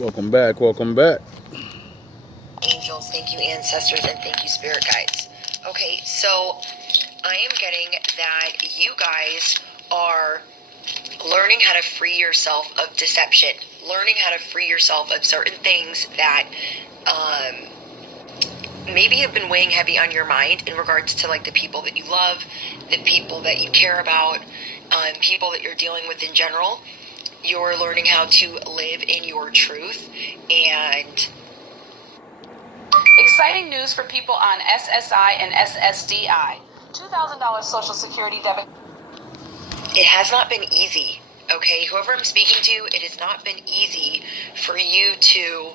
Welcome back. Welcome back. Angels, thank you, ancestors, and thank you, spirit guides. Okay, so I am getting that you guys are learning how to free yourself of deception, learning how to free yourself of certain things that maybe have been weighing heavy on your mind in regards to like the people that you love, the people that you care about, people that you're dealing with in general. You're learning how to live in your truth. And exciting news for people on SSI and SSDI. $2,000 Social Security debit. it has not been easy, okay? Whoever I'm speaking to, it has not been easy for you to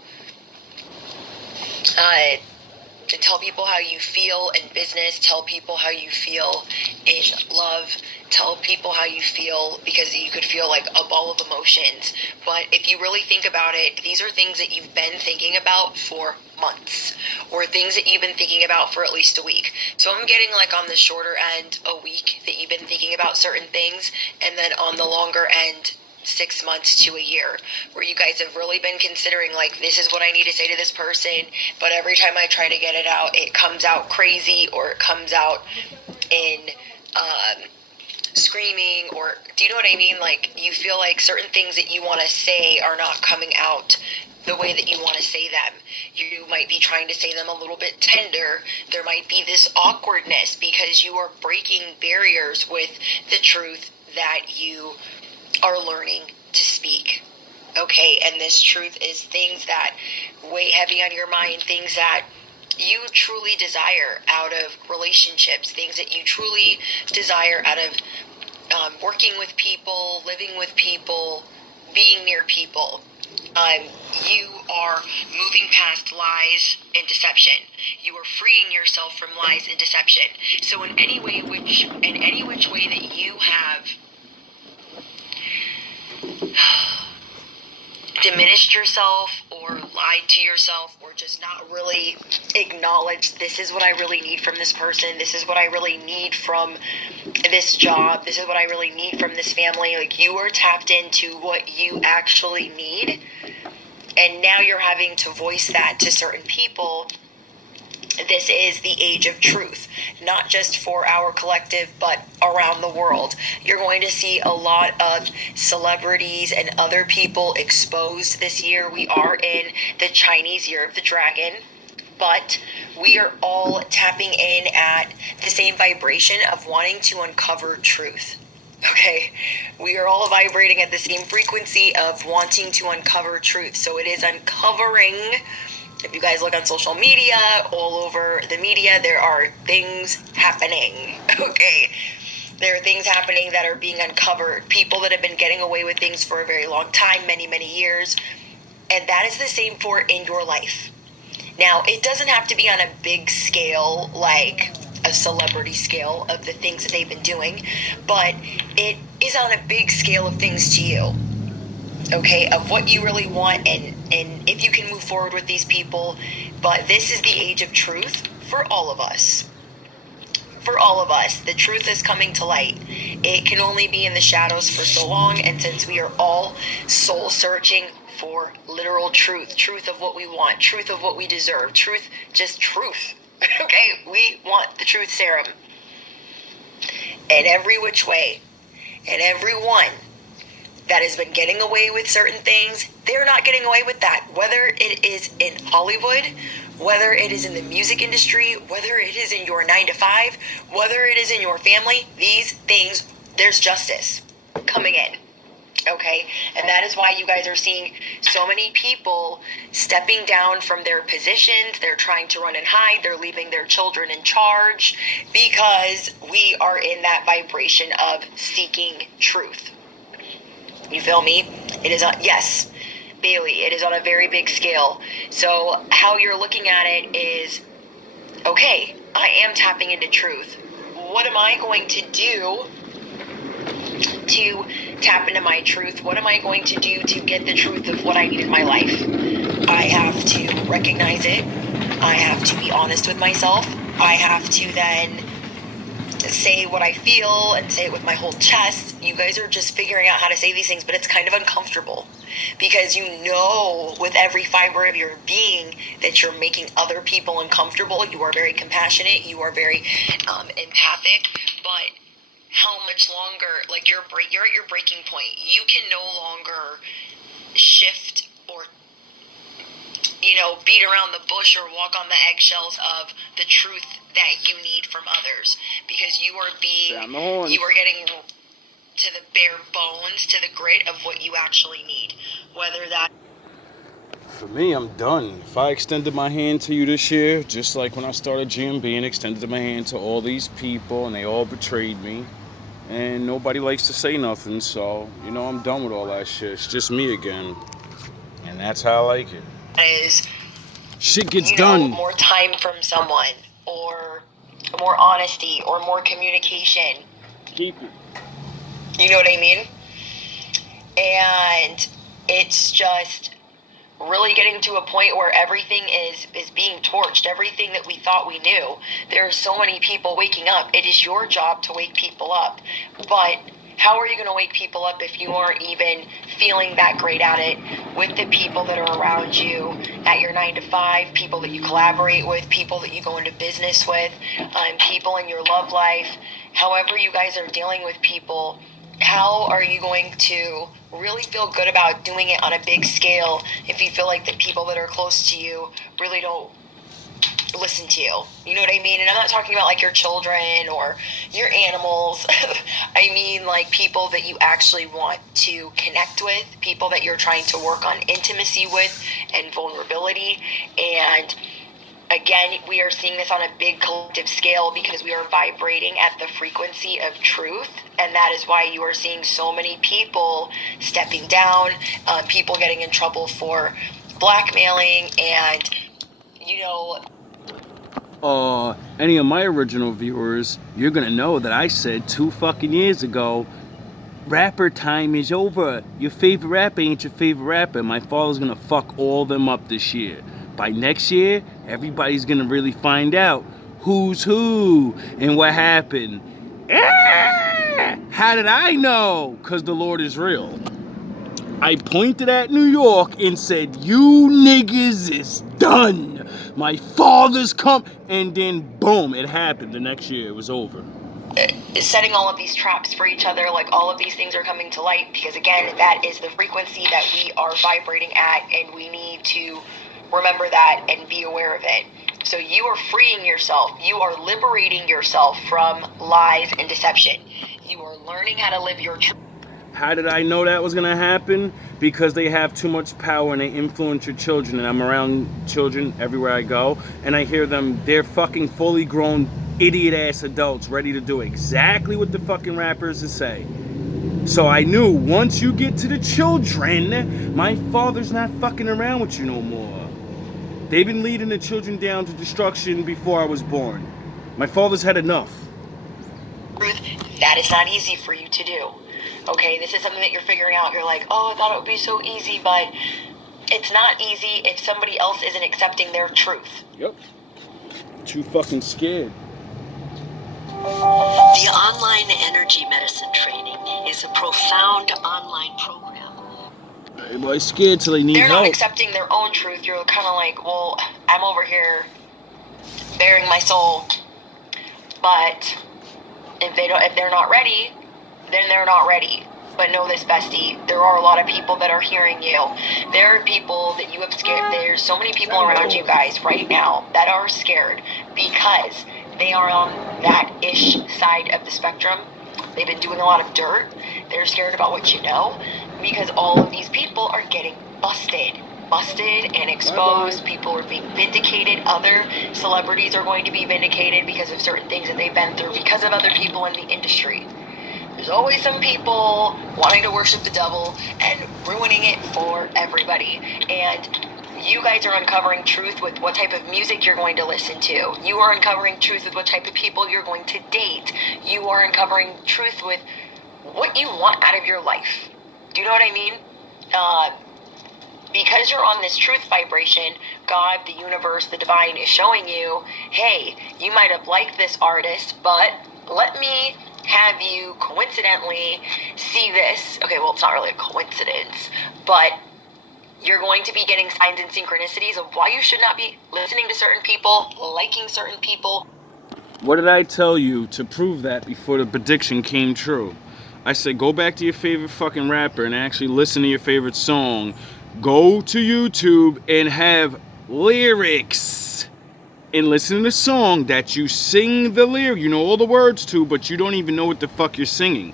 tell people how you feel in business, tell people how you feel in love, tell people how you feel, because you could feel like a ball of emotions. But if you really think about it, these are things that you've been thinking about for months, or things that you've been thinking about for at least a week. So I'm getting like on the shorter end, a week that you've been thinking about certain things, and then on the longer end, 6 months to a year, where you guys have really been considering like, this is what I need to say to this person, but every time I try to get it out, it comes out crazy, or it comes out in screaming, or do you know what I mean? Like, you feel like certain things that you want to say are not coming out the way that you want to say them. You might be trying to say them a little bit tender. There might be this awkwardness because you are breaking barriers with the truth that you are learning to speak. Okay, and this truth is things that weigh heavy on your mind, things that you truly desire out of relationships, things that you truly desire out of working with people, living with people, being near people. You are moving past lies and deception. You are freeing yourself from lies and deception. So in any which way that you have diminished yourself or lied to yourself, or just not really acknowledged, this is what I really need from this person, this is what I really need from this job, this is what I really need from this family. Like, you are tapped into what you actually need, and now you're having to voice that to certain people. This is the age of truth, not just for our collective, but around the world. You're going to see a lot of celebrities and other people exposed this year. We are in the Chinese Year of the Dragon, but we are all tapping in at the same vibration of wanting to uncover truth. Okay, we are all vibrating at the same frequency of wanting to uncover truth. So it is uncovering. If you guys look on social media, all over the media, there are things happening, okay? There are things happening that are being uncovered. People that have been getting away with things for a very long time, many, many years. And that is the same for in your life. Now, it doesn't have to be on a big scale, like a celebrity scale of the things that they've been doing, but it is on a big scale of things to you. Okay, of what you really want, and if you can move forward with these people. But this is the age of truth for all of us. For all of us, the truth is coming to light. It can only be in the shadows for so long, and since we are all soul searching for literal truth, truth of what we want, truth of what we deserve, truth, just truth. Okay, we want the truth serum. And every which way, and everyone that has been getting away with certain things, they're not getting away with that. Whether it is in Hollywood, whether it is in the music industry, whether it is in your 9 to 5, whether it is in your family, these things, there's justice coming in. Okay, and that is why you guys are seeing so many people stepping down from their positions. They're trying to run and hide. They're leaving their children in charge, because we are in that vibration of seeking truth. You feel me? It is on, yes, Bailey, it is on a very big scale. So how you're looking at it is, okay, I am tapping into truth. What am I going to do to tap into my truth? What am I going to do to get the truth of what I need in my life? I have to recognize it. I have to be honest with myself. I have to then say what I feel and say it with my whole chest. You guys are just figuring out how to say these things, but it's kind of uncomfortable because you know with every fiber of your being that you're making other people uncomfortable. You are very compassionate. You are very empathic, but how much longer, like you're at your breaking point. You can no longer shift or beat around the bush or walk on the eggshells of the truth that you need from others, because you are getting to the bare bones, to the grit of what you actually need, whether that... For me, I'm done. If I extended my hand to you this year, just like when I started GMB and extended my hand to all these people and they all betrayed me, and nobody likes to say nothing, so, I'm done with all that shit. It's just me again. And that's how I like it. Is shit gets done. More time from someone, or more honesty, or more communication. Keep it. You know what I mean? And it's just really getting to a point where everything is being torched. Everything that we thought we knew. There are so many people waking up. It is your job to wake people up. But how are you going to wake people up if you aren't even feeling that great at it with the people that are around you at your 9 to 5, people that you collaborate with, people that you go into business with, people in your love life? However you guys are dealing with people, how are you going to really feel good about doing it on a big scale if you feel like the people that are close to you really don't listen to you? You know what I mean? And I'm not talking about like your children or your animals. I mean like people that you actually want to connect with, people that you're trying to work on intimacy with and vulnerability. And again, we are seeing this on a big collective scale because we are vibrating at the frequency of truth. And that is why you are seeing so many people stepping down, people getting in trouble for blackmailing, and, any of my original viewers, you're gonna know that I said 2 fucking years ago, rapper time is over. Your favorite rapper ain't your favorite rapper. My father's gonna fuck all them up this year. By next year, everybody's gonna really find out who's who and what happened. How did I know? Because the Lord is real. I pointed at New York and said, you niggas is done. My father's come. And then, boom, it happened. The next year, it was over. Setting all of these traps for each other, like all of these things are coming to light because, again, that is the frequency that we are vibrating at, and we need to remember that and be aware of it. So you are freeing yourself. You are liberating yourself from lies and deception. You are learning how to live your truth. How did I know that was going to happen? Because they have too much power and they influence your children. And I'm around children everywhere I go. And I hear them, they're fucking fully grown, idiot-ass adults ready to do exactly what the fucking rappers is saying. So I knew once you get to the children, my father's not fucking around with you no more. They've been leading the children down to destruction before I was born. My father's had enough. That is not easy for you to do. Okay, this is something that you're figuring out. You're like, oh, I thought it would be so easy, but it's not easy if somebody else isn't accepting their truth. Yep. Too fucking scared. The online energy medicine training is a profound online program. Everybody's scared till they need help. They're not accepting their own truth. You're kind of like, well, I'm over here bearing my soul, but if they're not ready, then they're not ready. But know this, bestie, there are a lot of people that are hearing you. There are people that you have scared. There's so many people around you guys right now that are scared because they are on that ish side of the spectrum. They've been doing a lot of dirt. They're scared about what you know because all of these people are getting busted and exposed. People are being vindicated. Other celebrities are going to be vindicated because of certain things that they've been through because of other people in the industry. There's always some people wanting to worship the devil and ruining it for everybody. And you guys are uncovering truth with what type of music you're going to listen to. You are uncovering truth with what type of people you're going to date. You are uncovering truth with what you want out of your life. Do you know what I mean? Because you're on this truth vibration, God, the universe, the divine is showing you, hey, you might have liked this artist, but let me have you coincidentally see this. Okay, well, it's not really a coincidence, but you're going to be getting signs and synchronicities of why you should not be listening to certain people, liking certain people. What did I tell you to prove that before the prediction came true? I said, go back to your favorite fucking rapper and actually listen to your favorite song. Go to YouTube and have lyrics. And listen to the song that you sing the lyric. You know all the words to, but you don't even know what the fuck you're singing.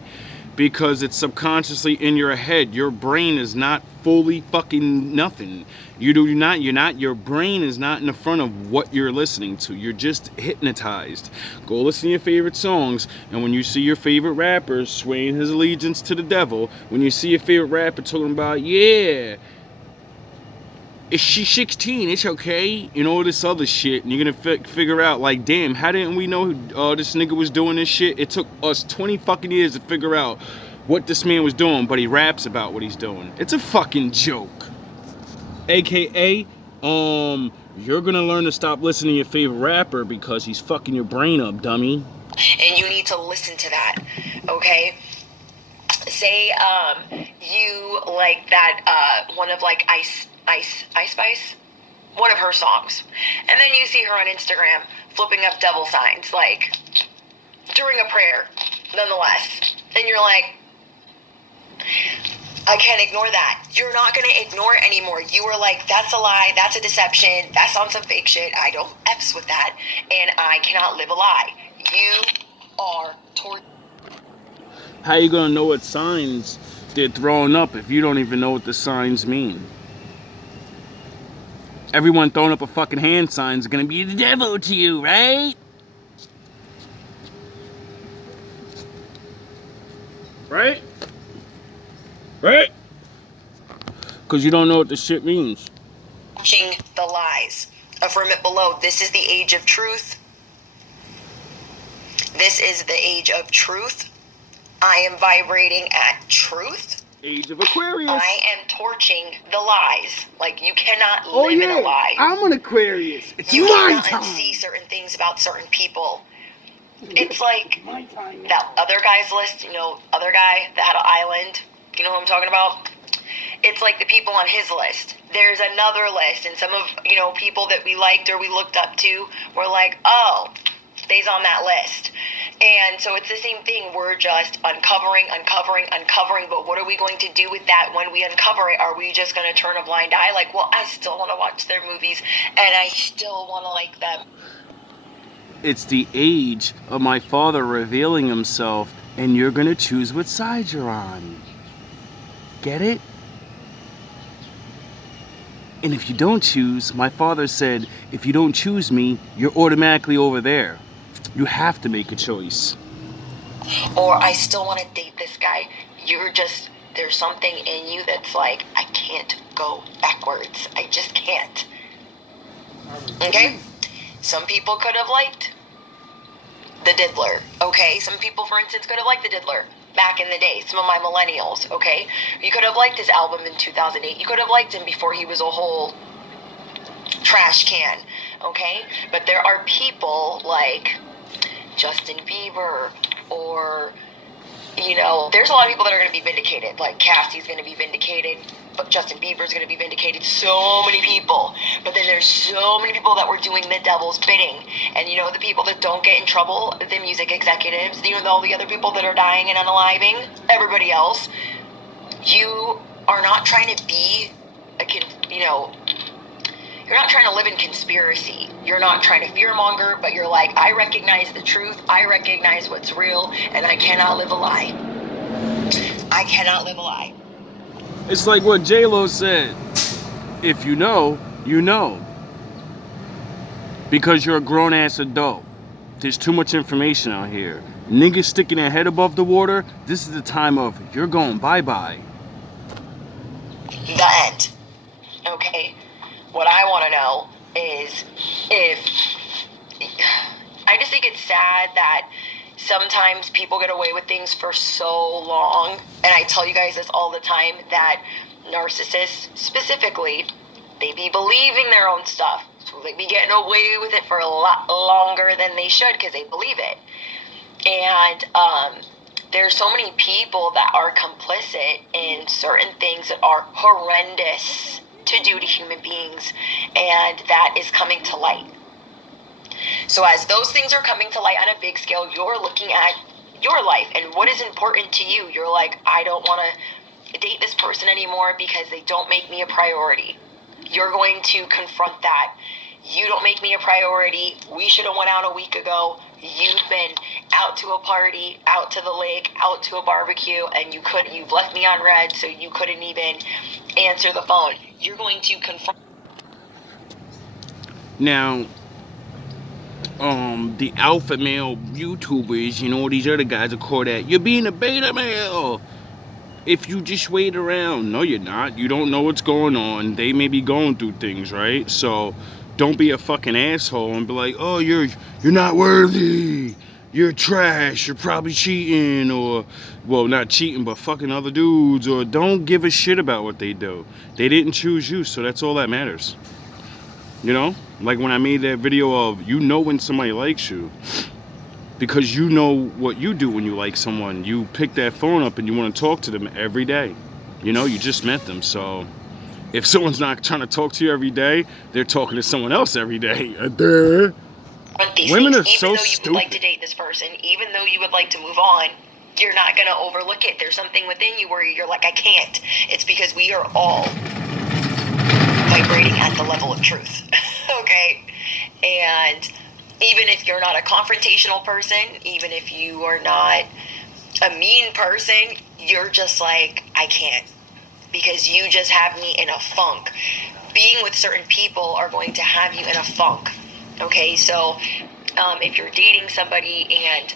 Because it's subconsciously in your head. Your brain is not fully fucking nothing. Your brain is not in the front of what you're listening to. You're just hypnotized. Go listen to your favorite songs, and when you see your favorite rapper swaying his allegiance to the devil, when you see your favorite rapper talking about, yeah, is she 16? It's okay. You know, all this other shit. And you're going to figure out, like, damn, how didn't we know this nigga was doing this shit? It took us 20 fucking years to figure out what this man was doing, but he raps about what he's doing. It's a fucking joke. AKA, you're going to learn to stop listening to your favorite rapper because he's fucking your brain up, dummy. And you need to listen to that, okay? Say, you like that, one of, like, Ice Spice, one of her songs, and then you see her on Instagram flipping up devil signs, like, during a prayer, nonetheless, and you're like, I can't ignore that. You're not going to ignore it anymore. You were like, that's a lie, that's a deception, that's on some fake shit, I don't F's with that, and I cannot live a lie. You are tortured. How you going to know what signs they're throwing up if you don't even know what the signs mean? Everyone throwing up a fucking hand sign is gonna be the devil to you, right? Right? Right? Because you don't know what the shit means. Watching the lies. Affirm it below. This is the age of truth. This is the age of truth. I am vibrating at truth. Age of Aquarius. I am torching the lies. Like, you cannot live in a lie. I'm an Aquarius. It's You my cannot time. see certain things about certain people. It's like that other guy's list, you know, other guy that had an island. You know who I'm talking about? It's like the people on his list. There's another list, and some of, you know, people that we liked or we looked up to were like, oh, they's on that list. And so it's the same thing. We're just uncovering. But what are we going to do with that when we uncover it? Are we just going to turn a blind eye? Like, well, I still want to watch their movies, and I still want to like them. It's the age of my father revealing himself, and you're going to choose what side you're on. Get it? And if you don't choose, my father said, if you don't choose me, you're automatically over there. You have to make a choice. Or I still want to date this guy. You're just, there's something in you that's like, I can't go backwards. I just can't. Okay? Some people could have liked the Diddler. Okay? Some people, for instance, could have liked the Diddler back in the day. Some of my millennials. Okay? You could have liked his album in 2008. You could have liked him before he was a whole trash can. Okay? But there are people like Justin Bieber, or, you know, there's a lot of people that are going to be vindicated. Like, Cassie's going to be vindicated, but Justin Bieber's going to be vindicated. So many people. But then there's so many people that were doing the devil's bidding. And, you know, the people that don't get in trouble, the music executives, you know, all the other people that are dying and unaliving, everybody else. You are not trying to be you're not trying to live in conspiracy. You're not trying to fearmonger, but you're like, I recognize the truth. I recognize what's real, and I cannot live a lie. I cannot live a lie. It's like what J-Lo said. If you know, you know. Because you're a grown-ass adult. There's too much information out here. Niggas sticking their head above the water, this is the time of, you're going bye-bye. The end. Okay? What I want to know is I just think it's sad that sometimes people get away with things for so long, and I tell you guys this all the time, that narcissists specifically, they be believing their own stuff, so they be getting away with it for a lot longer than they should because they believe it. And there's so many people that are complicit in certain things that are horrendous to do to human beings, and that is coming to light. So as those things are coming to light on a big scale, you're looking at your life and what is important to you. You're like, I don't want to date this person anymore because they don't make me a priority. You're going to confront that. You don't make me a priority. We should have went out a week ago. You've been out to a party, out to the lake, out to a barbecue, and you've left me on red, so you couldn't even answer the phone. You're going to confront. Now, the alpha male YouTubers and all these other guys are called that. You're being a beta male. If you just wait around. No, you're not. You don't know what's going on. They may be going through things, right? So don't be a fucking asshole and be like, oh, you're not worthy. You're trash. You're probably cheating, or, well, not cheating, but fucking other dudes. Or don't give a shit about what they do. They didn't choose you, so that's all that matters. You know? Like when I made that video of, you know when somebody likes you. Because you know what you do when you like someone. You pick that phone up and you want to talk to them every day. You know, you just met them. So if someone's not trying to talk to you every day, they're talking to someone else every day. Women are so Even though you stupid. would like to date this person, even though you would like to move on, you're not going to overlook it. There's something within you where you're like, I can't. It's because we are all vibrating at the level of truth. Okay? And even if you're not a confrontational person, even if you are not a mean person, you're just like, I can't. Because you just have me in a funk. Being with certain people are going to have you in a funk. Okay, so if you're dating somebody and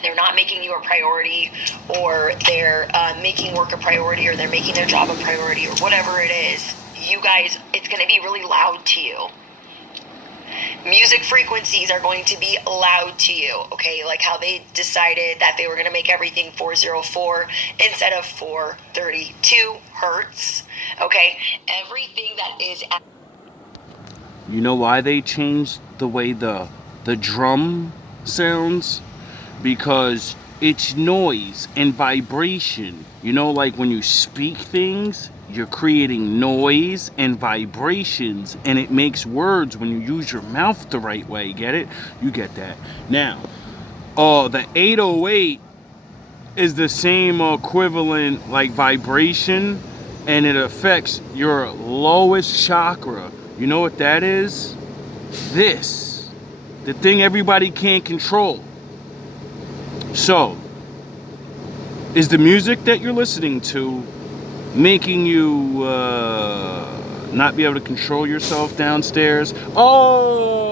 they're not making you a priority, or they're making work a priority, or they're making their job a priority, or whatever it is, you guys, it's going to be really loud to you. Music frequencies are going to be loud to you, okay? Like how they decided that they were going to make everything 404 instead of 432 hertz, okay? Everything that is... You know why they changed the way the drum sounds? Because it's noise and vibration. You know, like when you speak things, you're creating noise and vibrations, and it makes words when you use your mouth the right way. Get it? You get that. Now, the 808 is the same equivalent like vibration, and it affects your lowest chakra. You know what that is? This. The thing everybody can't control. So, is the music that you're listening to making you not be able to control yourself downstairs? Oh!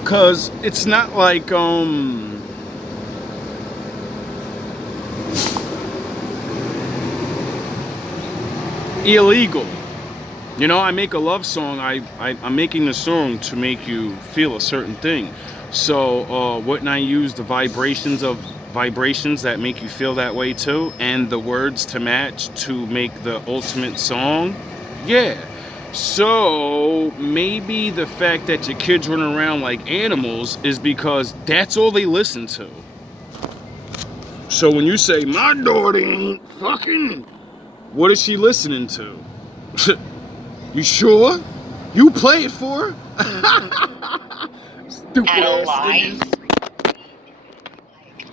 Because it's not like, illegal. You know, I make a love song, I'm making the song to make you feel a certain thing. So wouldn't I use the vibrations that make you feel that way too, and the words to match to make the ultimate song? Yeah. So maybe the fact that your kids run around like animals is because that's all they listen to. So when you say, my daughter ain't fucking, what is she listening to? You sure? You play it for her? Stupid at a ass lie niggas.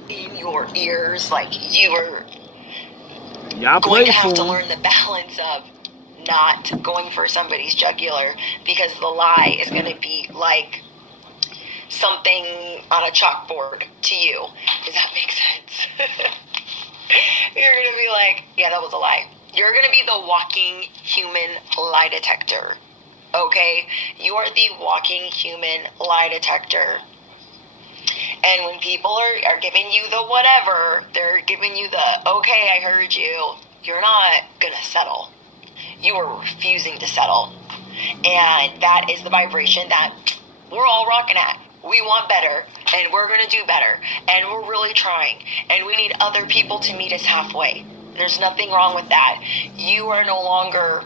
in your ears, like you are Y'all going play to have for to them. learn the balance of not going for somebody's jugular, because the lie is going to be like something on a chalkboard to you. Does that make sense? You're going to be like, yeah, that was a lie. You're going to be the walking human lie detector. Okay? You are the walking human lie detector. And when people are giving you the whatever, they're giving you the, okay, I heard you, you're not going to settle. You are refusing to settle. And that is the vibration that we're all rocking at. We want better, and we're going to do better, and we're really trying, and we need other people to meet us halfway. There's nothing wrong with that. You are no longer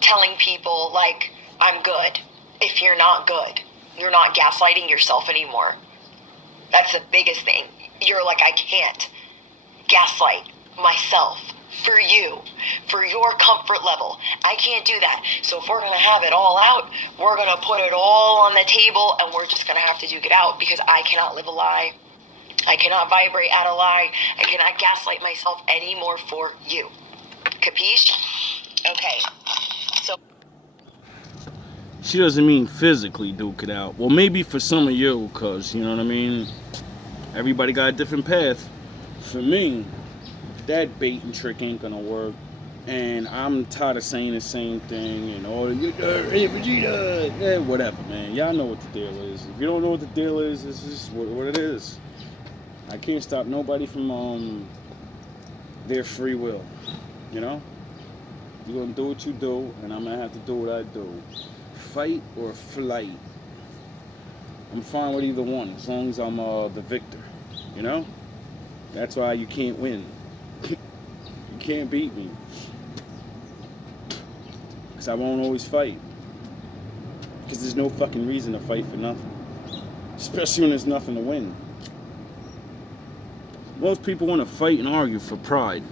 telling people, like, I'm good. If you're not good, you're not gaslighting yourself anymore. That's the biggest thing. You're like, I can't gaslight myself for you, for your comfort level. I can't do that. So if we're going to have it all out, we're going to put it all on the table, and we're just going to have to duke it out, because I cannot live a lie. I cannot vibrate at a lie. I cannot gaslight myself anymore for you. Capiche? Okay. So She doesn't mean physically duke it out. Well, maybe for some of you, because, you know what I mean? Everybody got a different path. For me, that bait and trick ain't gonna work. And I'm tired of saying the same thing and all hey, Vegeta, yeah, whatever, man. Y'all know what the deal is. If you don't know what the deal is, this is what it is. I can't stop nobody from their free will. You know? You're gonna do what you do, and I'm gonna have to do what I do. Fight or flight. I'm fine with either one, as long as I'm the victor. You know? That's why you can't win. You can't beat me. Because I won't always fight. Because there's no fucking reason to fight for nothing. Especially when there's nothing to win. Most people want to fight and argue for pride.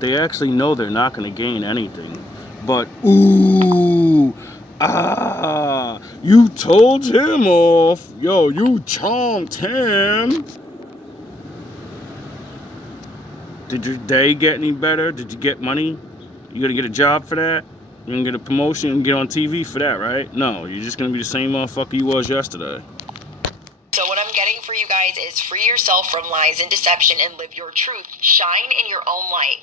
They actually know they're not going to gain anything. But, ooh, you told him off. Yo, you charmed him. Did your day get any better? Did you get money? You gonna get a job for that? You're gonna get a promotion and get on TV for that, right? No, you're just gonna be the same motherfucker you was yesterday. So what I'm getting for you guys is free yourself from lies and deception and live your truth. Shine in your own light.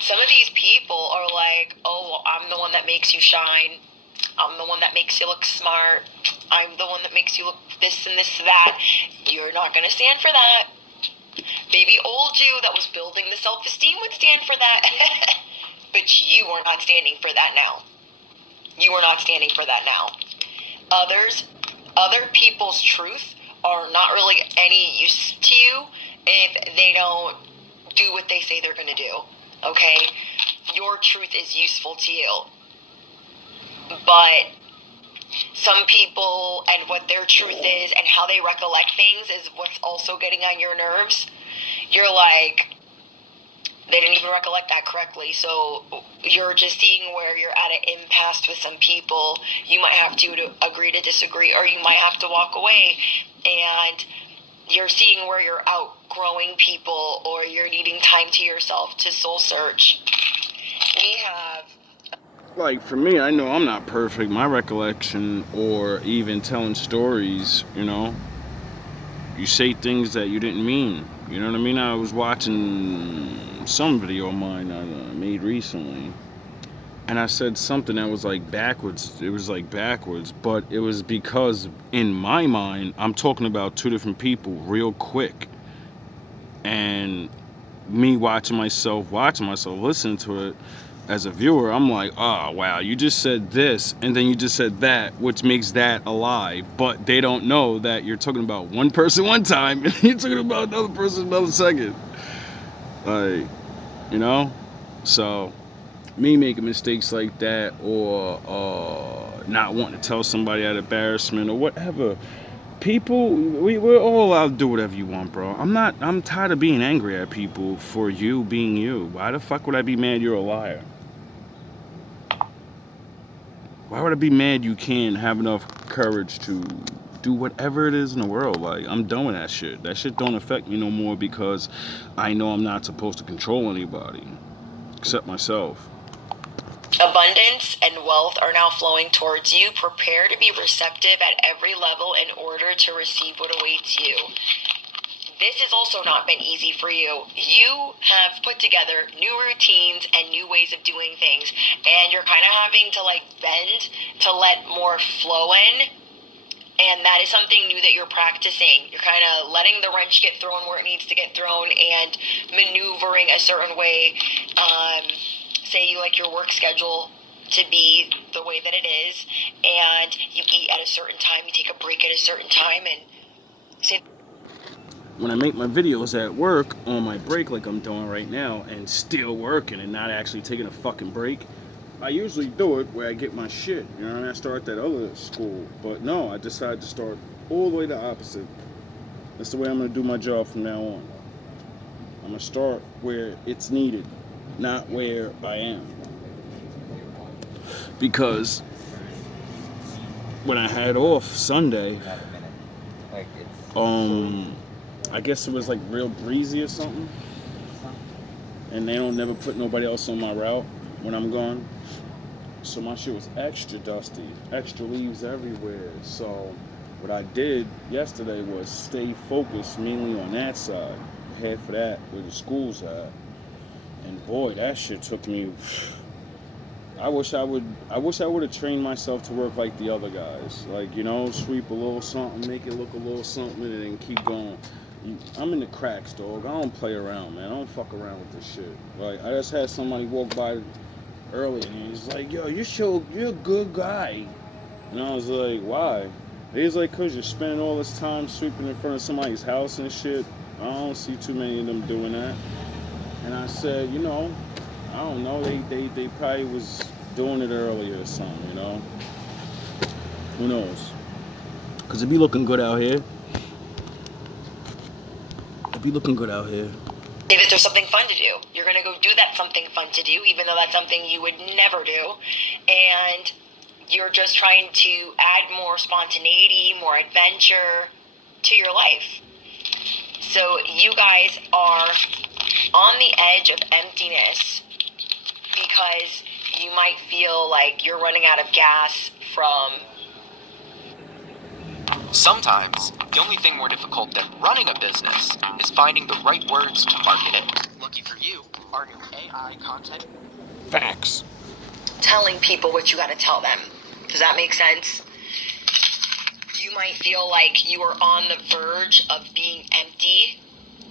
Some of these people are like, oh, I'm the one that makes you shine. I'm the one that makes you look smart. I'm the one that makes you look this and this and that. You're not going to stand for that. Baby old you that was building the self-esteem would stand for that. But you are not standing for that now. You are not standing for that now. Other people's truth are not really any use to you if they don't do what they say they're going to do. Okay? Your truth is useful to you. But some people and what their truth is and how they recollect things is what's also getting on your nerves. You're like, they didn't even recollect that correctly. So you're just seeing where you're at an impasse with some people. You might have to agree to disagree, or you might have to walk away. And you're seeing where you're outgrowing people, or you're needing time to yourself to soul search. We have... Like, for me, I know I'm not perfect. My recollection, or even telling stories, you know, you say things that you didn't mean. You know what I mean? I was watching some video of mine I made recently, and I said something that was like backwards. It was like backwards, but it was because in my mind, I'm talking about two different people real quick. And me watching myself, listening to it, as a viewer, I'm like, oh, wow, you just said this, and then you just said that, which makes that a lie. But they don't know that you're talking about one person one time, and you're talking about another person another second. Like, you know? So, me making mistakes like that, or not wanting to tell somebody out of embarrassment, or whatever. People, we're all allowed to do whatever you want, bro. I'm tired of being angry at people for you being you. Why the fuck would I be mad you're a liar? Why would I be mad you can't have enough courage to do whatever it is in the world? Like, I'm done with that shit. That shit don't affect me no more, because I know I'm not supposed to control anybody except myself. Abundance and wealth are now flowing towards you. Prepare to be receptive at every level in order to receive what awaits you. This has also not been easy for you. You have put together new routines and new ways of doing things, and you're kind of having to like bend to let more flow in. And that is something new that you're practicing. You're kind of letting the wrench get thrown where it needs to get thrown, and maneuvering a certain way. Say you like your work schedule to be the way that it is, and you eat at a certain time, you take a break at a certain time, and say... When I make my videos at work on my break like I'm doing right now, and still working and not actually taking a fucking break, I usually do it where I get my shit, you know, and I start that other school. But no, I decided to start all the way the opposite. That's the way I'm gonna do my job from now on. I'm gonna start where it's needed, not where I am. Because when I had off Sunday, I guess it was like real breezy or something, and they don't never put nobody else on my route when I'm gone. So my shit was extra dusty, extra leaves everywhere. So what I did yesterday was stay focused mainly on that side, head for that where the school's at. And boy, that shit took me. I wish I would have trained myself to work like the other guys. Like, you know, sweep a little something, make it look a little something, and then keep going. I'm in the cracks, dog. I don't play around, man. I don't fuck around with this shit. Like, I just had somebody walk by earlier, and he's like, yo, you're a good guy. And I was like, why? He's like, cause you're spending all this time sweeping in front of somebody's house and shit. I don't see too many of them doing that. And I said, you know, I don't know, they probably was doing it earlier or something, you know? Who knows? Cause it be looking good out here. It be looking good out here. If there's something fun to do, you're going to go do that something fun to do, even though that's something you would never do. And you're just trying to add more spontaneity, more adventure to your life. So you guys are on the edge of emptiness because you might feel like you're running out of gas from... Sometimes, the only thing more difficult than running a business is finding the right words to market it. Lucky for you, our new AI content... Facts. telling people what you got to tell them. Does that make sense? You might feel like you are on the verge of being empty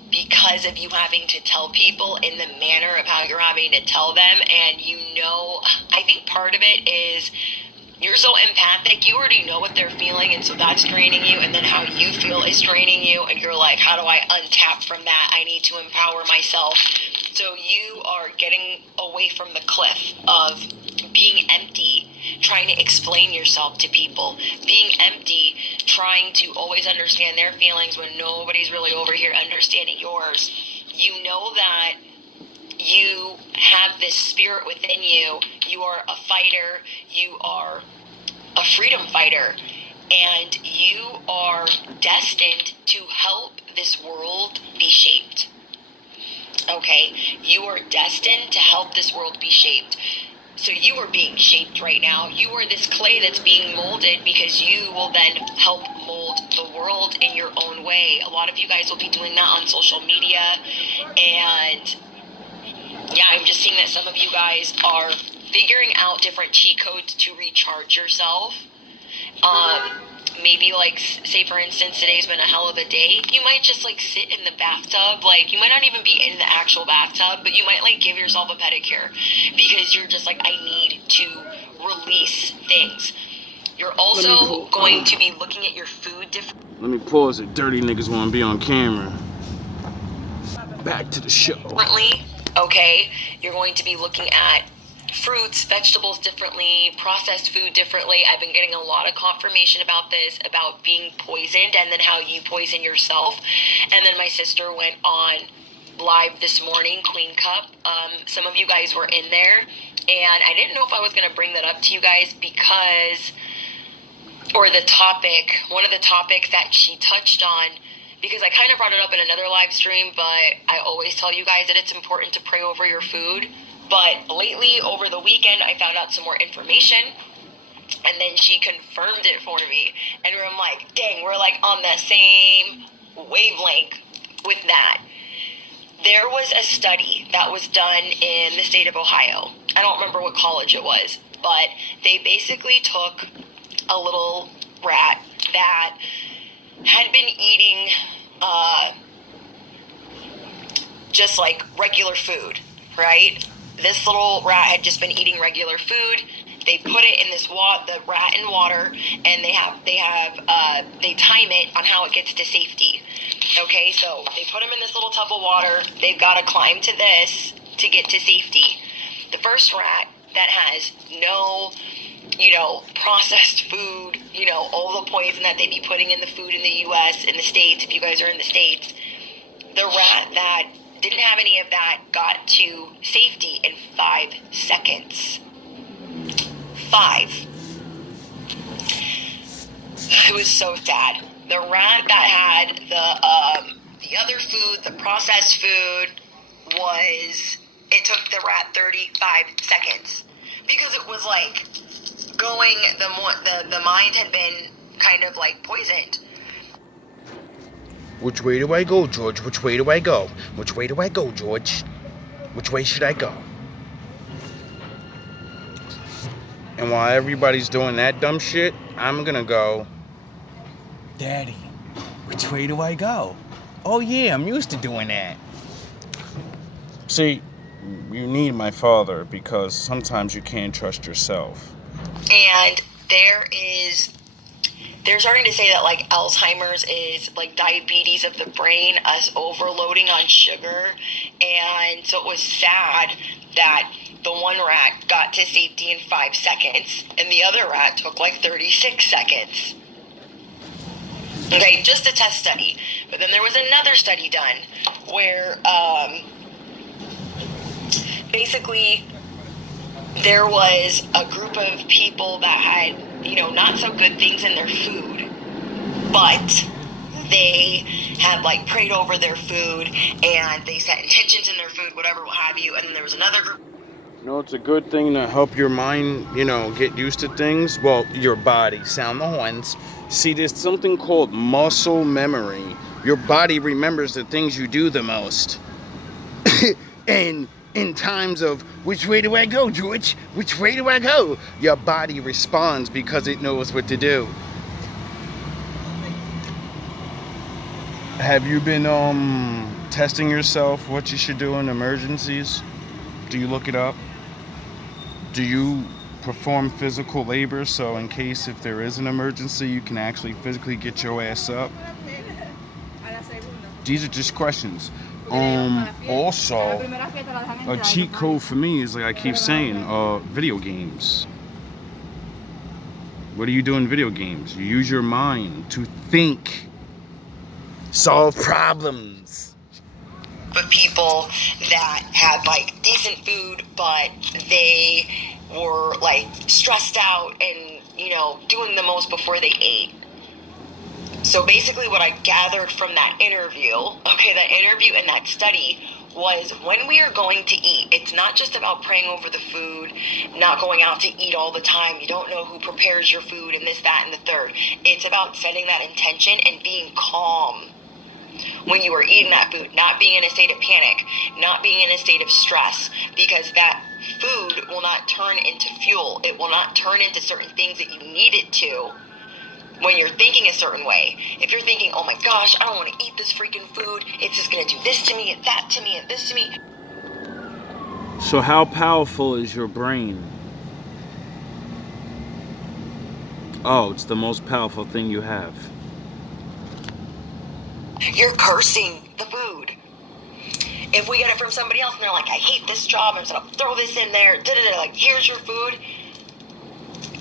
because of you having to tell people in the manner of how you're having to tell them. And you know, I think part of it is you're so empathic, you already know what they're feeling, and so that's draining you, and then how you feel is draining you, and you're like, how do I untap from that? I need to empower myself. So you are getting away from the cliff of being empty, trying to explain yourself to people, being empty, trying to always understand their feelings when nobody's really over here understanding yours. You know that you have this spirit within you. You are a fighter. You are a freedom fighter. And you are destined to help this world be shaped. Okay? You are destined to help this world be shaped. So you are being shaped right now. You are this clay that's being molded because you will then help mold the world in your own way. A lot of you guys will be doing that on social media. And yeah, I'm just seeing that some of you guys are figuring out different cheat codes to recharge yourself. Maybe like, say for instance, today's been a hell of a day. You might just like sit in the bathtub. Like, you might not even be in the actual bathtub, but you might like give yourself a pedicure because you're just like, I need to release things. You're also going to be looking at your food differently. Let me pause it. Dirty niggas want to be on camera. Back to the show. Okay? You're going to be looking at fruits, vegetables differently, processed food differently. I've been getting a lot of confirmation about this, about being poisoned and then how you poison yourself. And then my sister went on live this morning, Queen Cup. Some of you guys were in there, and I didn't know if I was going to bring that up to you guys because, or the topic, one of the topics that she touched on, because I kind of brought it up in another live stream, but I always tell you guys that it's important to pray over your food. But lately, over the weekend, I found out some more information, and then she confirmed it for me. And I'm like, dang, we're like on the same wavelength with that. There was a study that was done in the state of Ohio. I don't remember what college it was, but they basically took a little rat that had been eating just like regular food, right? This little rat had just been eating regular food. They put it in the rat in water, and they time it on how it gets to safety. Okay, so they put him in this little tub of water. They've got to climb to this to get to safety. The first rat that has no, processed food, all the poison that they be putting in the food in the U.S., in the States, if you guys are in the States. The rat that didn't have any of that got to safety in 5 seconds. 5. It was so sad. The rat that had the other food, the processed food, it took the rat 35 seconds. Because it was like the mind had been kind of like poisoned. Which way do I go, George? Which way do I go? Which way do I go, George? Which way should I go? And while everybody's doing that dumb shit, I'm gonna go, Daddy, which way do I go? Oh yeah, I'm used to doing that. See, you need my father because sometimes you can't trust yourself. And they're starting to say that like Alzheimer's is like diabetes of the brain, us overloading on sugar. And so it was sad that the one rat got to safety in 5 seconds and the other rat took like 36 seconds. Okay, just a test study. But then there was another study done where basically there was a group of people that had, not so good things in their food, but they had like prayed over their food and they set intentions in their food, whatever, what have you. And then there was another group. It's a good thing to help your mind, get used to things. Well, your body, sound the horns. See, there's something called muscle memory. Your body remembers the things you do the most. And in times of, which way do I go, George? Which way do I go? Your body responds because it knows what to do. Have you been testing yourself what you should do in emergencies? Do you look it up? Do you perform physical labor so in case if there is an emergency you can actually physically get your ass up? These are just questions. Also, a cheat code for me is, like I keep saying, video games. What do you do in video games? You use your mind to think, solve problems. But people that had like decent food, but they were like stressed out and, doing the most before they ate. So basically what I gathered from that interview, and that study was when we are going to eat, it's not just about praying over the food, not going out to eat all the time. You don't know who prepares your food and this, that, and the third. It's about setting that intention and being calm when you are eating that food, not being in a state of panic, not being in a state of stress, because that food will not turn into fuel. It will not turn into certain things that you need it to. When you're thinking a certain way, if you're thinking, oh my gosh, I don't want to eat this freaking food, it's just going to do this to me and that to me and this to me. So how powerful is your brain? Oh, it's the most powerful thing you have. You're cursing the food. If we get it from somebody else and they're like, I hate this job, I'm just going to throw this in there, like, here's your food.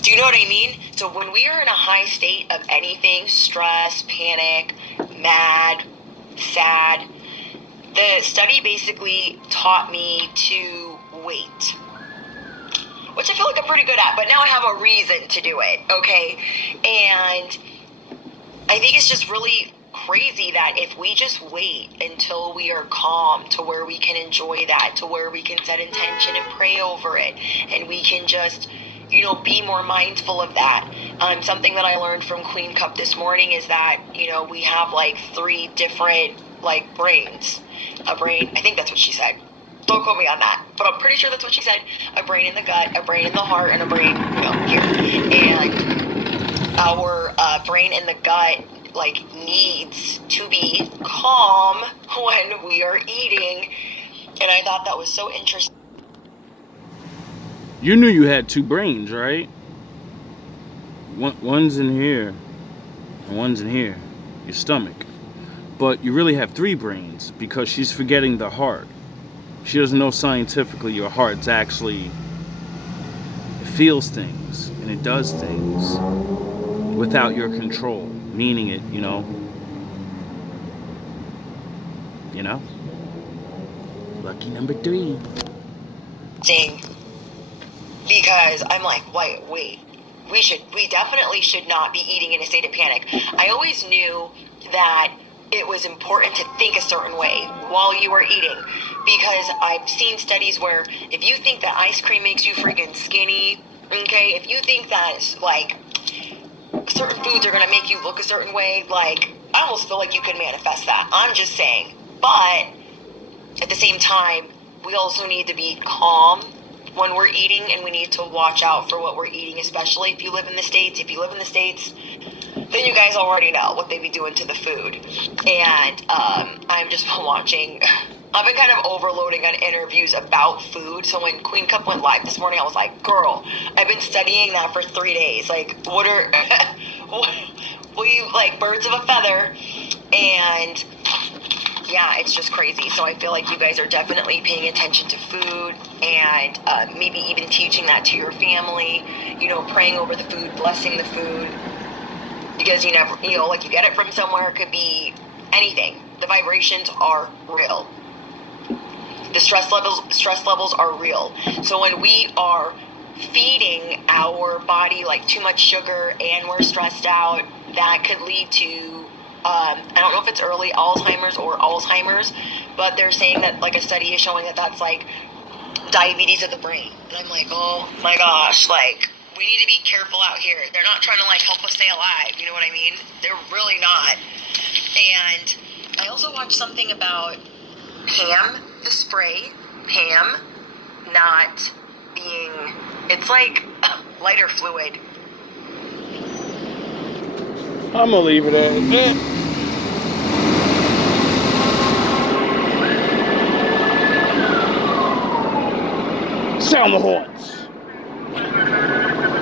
Do you know what I mean? So when we are in a high state of anything, stress, panic, mad, sad, the study basically taught me to wait, which I feel like I'm pretty good at, but now I have a reason to do it, okay? And I think it's just really crazy that if we just wait until we are calm to where we can enjoy that, to where we can set intention and pray over it, and we can just be more mindful of that. Something that I learned from Queen Cup this morning is that, we have like 3 different like brains. A brain, I think that's what she said. Don't quote me on that, but I'm pretty sure that's what she said. A brain in the gut, a brain in the heart, and a brain, here. And our brain in the gut like needs to be calm when we are eating. And I thought that was so interesting. You knew you had 2 brains, right? One's in here, and one's in here, your stomach. But you really have 3 brains because she's forgetting the heart. She doesn't know scientifically your heart's actually feels things and it does things without your control, meaning it, you know. Lucky number 3. Because I'm like, wait. We definitely should not be eating in a state of panic. I always knew that it was important to think a certain way while you are eating, because I've seen studies where if you think that ice cream makes you freaking skinny, okay, if you think that like certain foods are gonna make you look a certain way, like I almost feel like you can manifest that. I'm just saying. But at the same time, we also need to be calm when we're eating, and we need to watch out for what we're eating, especially if you live in the States. If you live in the States, then you guys already know what they be doing to the food. And I'm just watching. I've been kind of overloading on interviews about food. So when Queen Cup went live this morning, I was like, girl, I've been studying that for 3 days. Like, what are, we like birds of a feather. And yeah, it's just crazy. So I feel like you guys are definitely paying attention to food, and maybe even teaching that to your family, you know, praying over the food, blessing the food, because you never, you know, like you get it from somewhere. It could be anything. The vibrations are real. The stress levels are real. So when we are feeding our body like too much sugar and we're stressed out, that could lead to I don't know if it's early Alzheimer's or Alzheimer's, but they're saying that like a study is showing that that's like diabetes of the brain. And I'm like, oh my gosh, like we need to be careful out here. They're not trying to like help us stay alive. You know what I mean? They're really not. And I also watched something about Pam, the spray, Pam not being, it's like lighter fluid. I'm gonna leave it at that. Sound the horns.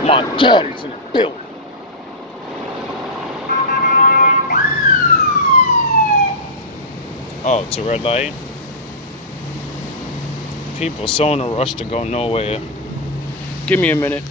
My daddy's in the building. Oh, it's a red light. People so in a rush to go nowhere. Give me a minute.